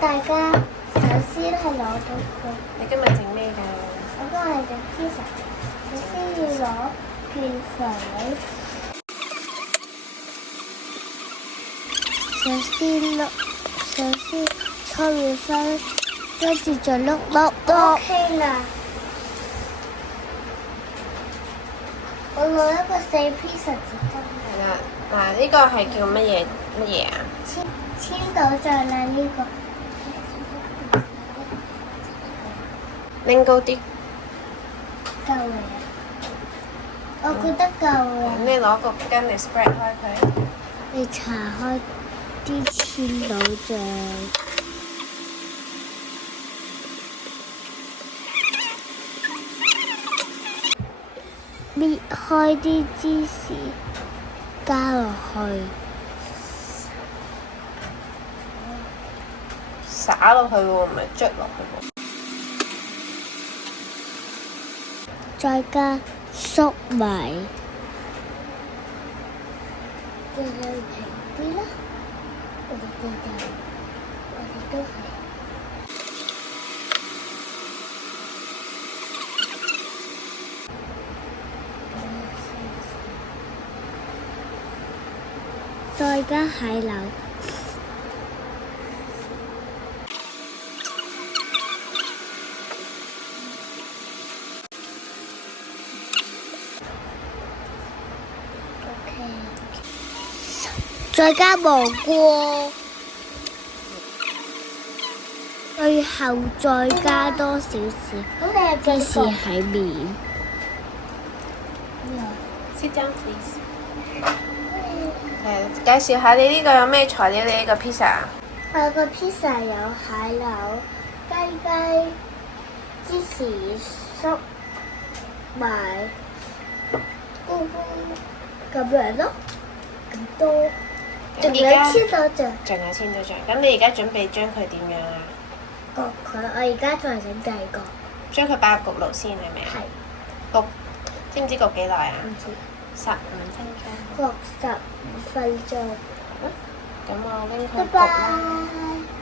大家首先係攞到佢。你今日整咩㗎？我都係整 pizza，首先要攞片粉，首先搓麵粉，跟住就碌。OK 啦。我攞一個4 pizza 紙巾。係啦，嗱呢個係叫乜嘢啊？千島醬啦呢個。拎高啲。夠未啊？我覺得夠啦。你攞個巾嚟 spread 開佢。你搽開啲千島醬，搣開啲芝士加落去，灑落去喎，唔係捽落去喎。再加粟米，再平啲啦。我哋都係。再加蟹柳，再加蘑菇，最後再加多少少芝士喺面。Sit down, please。介紹下你呢個有咩材料？你呢個 pizza？ 我個 pizza 有蟹柳、雞、芝士、粟米、菇咁樣咯，咁多。仲有千島醬。仲有千島醬。咁你而家準備將佢點樣啊？焗佢，我而家再整第二個。將佢擺入焗爐先係咪啊？係。焗，知唔知焗幾耐啊？唔知。15分鐘。焗15分鐘。咁我拎佢拜焗啦。拜。